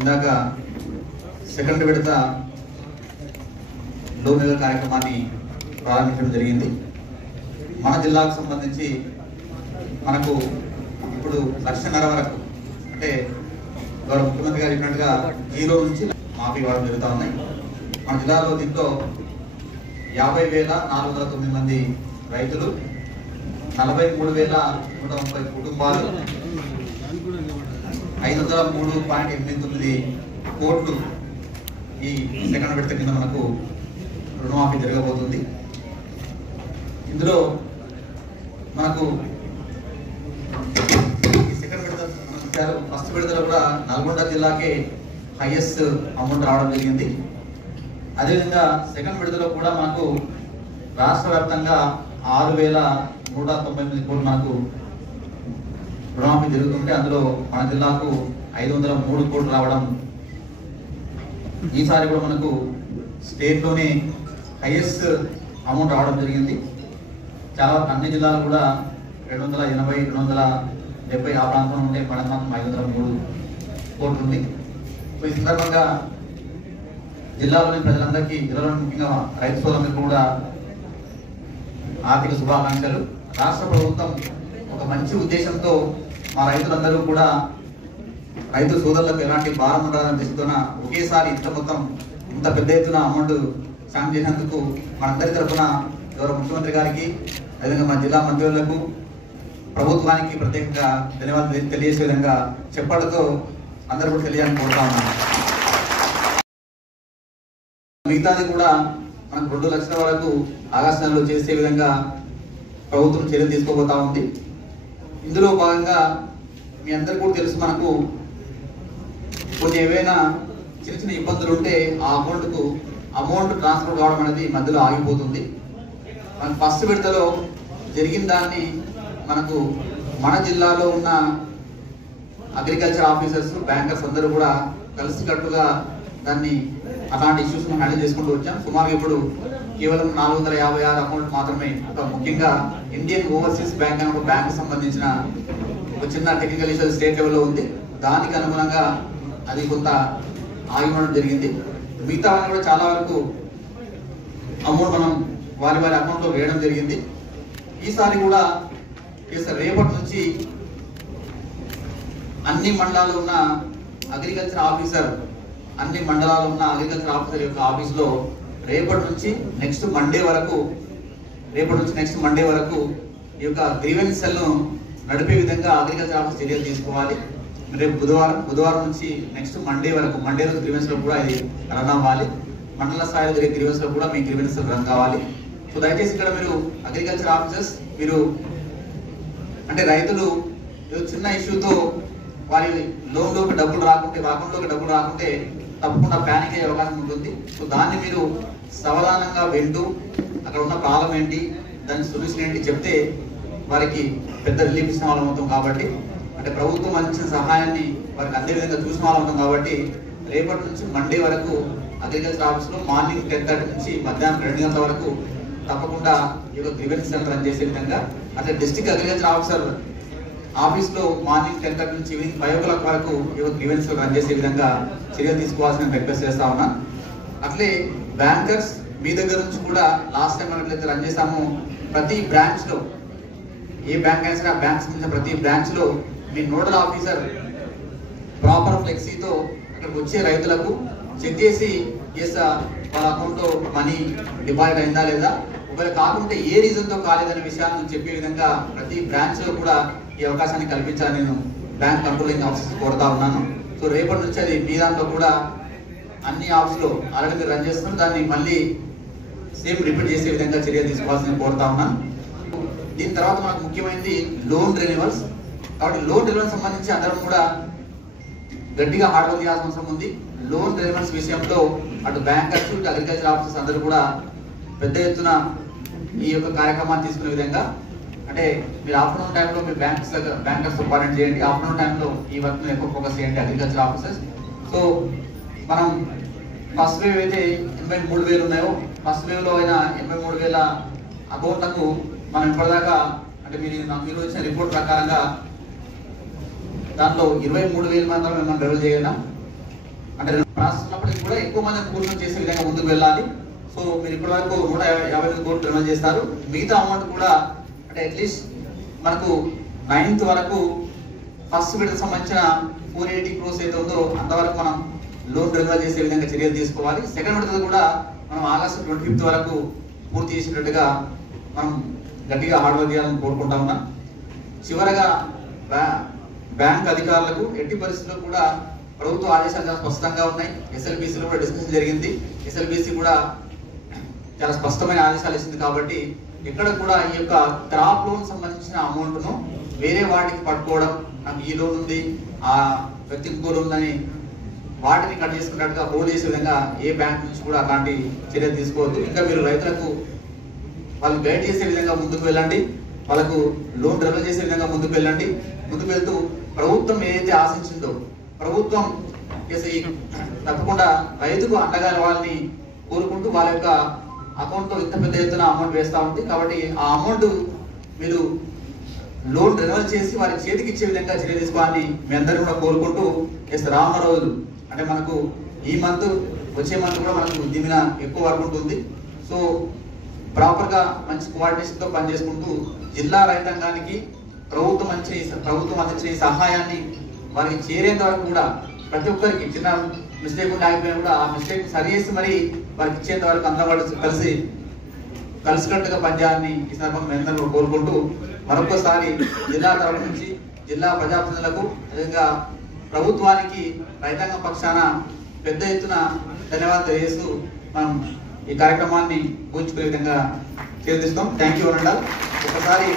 ఇందాక సెకండ్ విడత లోన్ కార్యక్రమాన్ని ప్రారంభించడం జరిగింది. మన జిల్లాకు సంబంధించి మనకు ఇప్పుడు 1,50,000 వరకు అంటే గౌరవ ముఖ్యమంత్రి గారు చెప్పినట్టుగా 0 నుంచి మాఫీ ఇవ్వడం జరుగుతూ ఉన్నాయి. మన జిల్లాలో దీంట్లో 50,409 మంది రైతులు, 43,130 కుటుంబాలు, 503.89 కోట్లు ఈ సెకండ్ విడత కింద మనకు రుణమాఫీ జరగబోతుంది. ఇందులో మనకు ఈ సెకండ్ విడత ఫస్ట్ విడతలో కూడా నల్గొండ జిల్లాకే హైయెస్ట్ అమౌంట్ రావడం జరిగింది. అదేవిధంగా సెకండ్ విడతలో కూడా మనకు రాష్ట్ర వ్యాప్తంగా 6,198 కోట్లు మనకు రుణమాఫీ జరుగుతుంటే అందులో మన జిల్లాకు 503 కోట్లు రావడం ఈసారి కూడా మనకు స్టేట్లోనే హైయెస్ట్ అమౌంట్ రావడం జరిగింది. చాలా అన్ని జిల్లాలు కూడా 280, 270 ఆ ప్రాంతంలో ఉంటే మన ప్రాంతం 503 కోట్లు ఉంది. ఈ సందర్భంగా జిల్లాలోని ప్రజలందరికీ, జిల్లాలో ముఖ్యంగా రైతు సోదరులకు కూడా ఆర్థిక శుభాకాంక్షలు. రాష్ట్ర ప్రభుత్వం ఒక మంచి ఉద్దేశంతో మా రైతులందరూ కూడా రైతు సోదరులకు ఎలాంటి భారం ఉండాలని ఉద్దేశంతోన ఒకేసారి ఇంత పెద్ద ఎత్తున అమౌంట్ శాంక్షన్ చేసినందుకు మనందరి తరఫున గౌరవ ముఖ్యమంత్రి గారికి, అదేవిధంగా మన జిల్లా మంత్రులకు, ప్రభుత్వానికి ప్రత్యేకంగా ధన్యవాదాలు తెలియజేసే విధంగా చెప్పడంతో అందరూ కూడా తెలియాలని కోరుతా ఉన్నాను. మిగతాది కూడా మనకు 2 లక్షల వరకు ఆగస్టు నెలలో చేసే విధంగా ప్రభుత్వం చర్యలు తీసుకోబోతా ఉంది. ఇందులో భాగంగా మీ అందరికీ కూడా తెలుసు, మనకు కొన్ని ఏవైనా చిన్న చిన్న ఇబ్బందులు ఉంటే ఆ అమౌంట్ ట్రాన్స్ఫర్ కావడం అనేది మధ్యలో ఆగిపోతుంది. మనకు ఫస్ట్ విడతలో జరిగిన దాన్ని మనకు మన జిల్లాలో ఉన్న అగ్రికల్చర్ ఆఫీసర్స్, బ్యాంకర్స్ అందరూ కూడా కలిసికట్టుగా దాన్ని అలాంటి ఇష్యూస్ హ్యాండిల్ చేసుకుంటూ వచ్చాం. సుమారు ఇప్పుడు కేవలం 456 అకౌంట్ మాత్రమే, ఒక ముఖ్యంగా ఇండియన్ ఓవర్సీస్ బ్యాంక్ అనే ఒక బ్యాంక్ సంబంధించిన ఒక చిన్న టెక్నికల్ ఇష్యూస్ స్టేట్ లెవెల్లో ఉంది. దానికి అనుగుణంగా అది కొంత ఆగిపోవడం జరిగింది. మిగతా కూడా చాలా వరకు అమౌంట్ మనం వారి అకౌంట్లో వేయడం జరిగింది. ఈసారి కూడా రేపటి నుంచి అన్ని మండలాల్లో ఉన్న అగ్రికల్చర్ ఆఫీసర్ యొక్క ఆఫీసులో రేపటి నుంచి నెక్స్ట్ మండే వరకు ఈ యొక్క గ్రీవెన్స్ సెల్ను నడిపే విధంగా అగ్రికల్చర్ ఆఫీస్ చర్యలు తీసుకోవాలి. రేపు బుధవారం నుంచి నెక్స్ట్ మండే రోజు గ్రీవెన్స్ లో కూడా ఇది రన్ అవ్వాలి. మండల స్థాయిలో జరిగే గ్రీవెన్స్ లో కూడా మీ గ్రీవెన్స్ రన్ కావాలి. సో దయచేసి ఇక్కడ మీరు అగ్రికల్చర్ ఆఫీసర్స్, మీరు అంటే రైతులు చిన్న ఇష్యూతో వారి లోన్లోకి డబ్బులు రాకుంటే తప్పకుండా ప్యానిక్ అయ్యే అవకాశం ఉంటుంది. సో దాన్ని మీరు సావధానంగా వింటూ అక్కడ ఉన్న ప్రాబ్లం ఏంటి, దాని సొల్యూషన్ ఏంటి చెప్తే వారికి పెద్ద రిలీఫ్ ఇచ్చిన వాళ్ళం అవుతాం. కాబట్టి అంటే ప్రభుత్వం అందించిన సహాయాన్ని వారికి అందే విధంగా చూసిన వాళ్ళం అవుతాం. కాబట్టి రేపటి నుంచి మండే వరకు అగ్రికల్చర్ ఆఫీస్లో మార్నింగ్ 10:30 నుంచి మధ్యాహ్నం 2 గంటల వరకు తప్పకుండా ఈ యొక్క గ్రీవెన్స్ సెంటర్ రన్ చేసే విధంగా, అట్లా డిస్ట్రిక్ట్ అగ్రికల్చర్ ఆఫీసర్ ఆఫీస్లో మార్నింగ్ 10:30 నుంచి ఈవినింగ్ 5 o'clock వరకు ఈ యొక్క గ్రీవెన్స్ రన్ చేసే విధంగా చర్యలు తీసుకోవాల్సిన రిక్వెస్ట్ చేస్తా ఉన్నా. అట్లే బ్యాంకర్స్ మీ దగ్గర నుంచి కూడా లాస్ట్ టైం మనం ఎట్లయితే రన్ చేసామో ప్రతి బ్రాంచ్లో, ఏ బ్యాంక్ అయినా సరే ఆ బ్యాంక్ సంబంధించిన ప్రతి బ్రాంచ్లో మీ నోడల్ ఆఫీసర్ ప్రాపర్ ఫ్లెక్సీతో అక్కడికి వచ్చే రైతులకు చెక్ చేసి వాళ్ళ అకౌంట్లో మనీ డిపాజిట్ అయిందా లేదా, ఒకవేళ కాకుంటే ఏ రీజన్తో కాలేదనే విషయాన్ని చెప్పే విధంగా ప్రతి బ్రాంచ్లో కూడా ఈ అవకాశాన్ని కల్పించాలని నేను బ్యాంక్ కంట్రోలింగ్ ఆఫీసర్స్ కోరుతా ఉన్నాను. సో రేపటి నుంచి అది మీ దాంట్లో కూడా అన్ని ఆఫీస్లో ఆల్రెడీ మీరు రన్ చేస్తున్నాం, దాన్ని మళ్ళీ సేమ్ రిపీట్ చేసే విధంగా చర్య తీసుకోవాల్సింది కోరుతా ఉన్నాను. దీని తర్వాత మనకు ముఖ్యమైనది లోన్ రెన్యువల్స్. కాబట్టి లోన్ రెన్యువల్ సంబంధించి అందరం కూడా గట్టిగా హార్డ్ వర్క్ చేయాల్సిన అవసరం ఉంది. లోన్ రెన్యువల్స్ విషయంలో అటు బ్యాంకర్స్, ఇటు అగ్రికల్చర్ ఆఫీసర్స్ అందరూ కూడా పెద్ద ఎత్తున ఈ యొక్క కార్యక్రమాన్ని తీసుకునే విధంగా, అంటే మీరు ఆఫ్టర్నూన్ టైంలో మీ బ్యాంకర్స్ కోఆర్డినేట్ చేయండి, ఆఫ్టర్నూన్ టైంలో ఈ వర్క్ ఎక్కువ ఫోకస్ చేయండి అగ్రికల్చర్ ఆఫీసర్స్. సో మనం ఫస్ట్ వేవ్ అయితే 83,000 ఉన్నాయో, ఫస్ట్ వేవ్లో అయినా 83,000 అకౌంట్లకు మనం ఇప్పటిదాకా అంటే మీరు వచ్చిన రిపోర్ట్ ప్రకారంగా దాంట్లో 23,000 మాత్రం మనం రెవెల్ చేయగలం. అంటే ప్రాసెస్ ఉన్నప్పటికీ కూడా ఎక్కువ మంది పూర్తి చేసే విధంగా ముందుకు వెళ్ళాలి. సో మీరు ఇప్పటి వరకు 158 కోట్లు రిలీజ్ చేస్తారు. మిగతా అమౌంట్ కూడా అంటే అట్లీస్ట్ మనకు 9th వరకు ఫస్ట్ విడతకు సంబంధించిన 480 crores ఏదో ఉందో అంతవరకు మనం లోన్ రిలీజ్ చేసే విధంగా చర్యలు తీసుకోవాలి. సెకండ్ విడత కూడా మనం ఆగస్టు 25th వరకు పూర్తి చేసినట్టుగా మనం గట్టిగా హార్డ్ వర్క్ చేయాలని కోరుకుంటా ఉన్నాం. చివరగా బ్యాంక్ అధికారులకు ఎట్టి పరిస్థితుల్లో కూడా ప్రభుత్వ ఆదేశాలు చాలా స్పష్టంగా ఉన్నాయి. ఎస్ఎల్బిసిలో కూడా డిస్కషన్ జరిగింది. ఎస్ఎల్బిసి కూడా చాలా స్పష్టమైన ఆదేశాలు ఇస్తుంది. కాబట్టి ఎక్కడ కూడా ఈ యొక్క క్రాప్ లోన్ సంబంధించిన అమౌంట్ను వేరే వాటికి పట్టుకోవడం, నాకు ఈ లోన్ ఉంది ఆ వ్యక్తికి ఇంకో లోన్ ఉందని వాటిని కట్ చేసుకున్నట్టుగా హోల్డ్ చేసే విధంగా ఏ బ్యాంక్ నుంచి కూడా అలాంటి చర్యలు తీసుకోవద్దు. ఇంకా మీరు రైతులకు వాళ్ళు గైడ్ చేసే విధంగా ముందుకు వెళ్ళండి, వాళ్ళకు లోన్ రిలీజ్ చేసే విధంగా ముందుకు వెళ్ళండి. ముందుకు వెళ్తూ ప్రభుత్వం ఏదైతే ఆశించిందో ప్రభుత్వం తప్పకుండా రైతుకు అండగా వాళ్ళని కోరుకుంటూ వాళ్ళ యొక్క అకౌంట్ లో ఇంత పెద్ద ఎత్తున అమౌంట్ వేస్తూ ఉంది. కాబట్టి ఆ అమౌంట్ మీరు లోన్ రిలీజ్ చేసి వారి చేతికి ఇచ్చే విధంగా చర్య తీసుకోవాలని మీ అందరూ కూడా కోరుకుంటూ రానున్న రోజులు అంటే మనకు ఈ మంత్ వచ్చే మంత్ కూడా మనకు దీని మీద ఎక్కువ వర్క్ ఉంటుంది. సో ప్రాపర్ గా మంచి కోఆర్డినేషన్ తో పనిచేసుకుంటూ జిల్లా రైతాంగానికి ప్రభుత్వం అందించిన సహాయాన్ని వారికి చేరేంత వరకు కూడా ప్రతి ఒక్కరికి చిన్న మిస్టేక్ ఆగిపోయినా కూడా ఆ మిస్టేక్ సరి చేసి మరి వారికి ఇచ్చేంత వరకు అందరూ కలిసికట్టుగా పనిచేయాలని ఈ సందర్భంగా అందరూ కోరుకుంటూ మరొకసారి జిల్లా తరఫు నుంచి జిల్లా ప్రజాప్రతినిధులకు అదేవిధంగా ప్రభుత్వానికి రైతాంగం పక్షాన పెద్ద ఎత్తున ధన్యవాదాలు తెలియజేస్తూ మనం ఈ కార్యక్రమాన్ని ఊహించుకునే విధంగా చేస్తాం. Thank you. ఒకసారి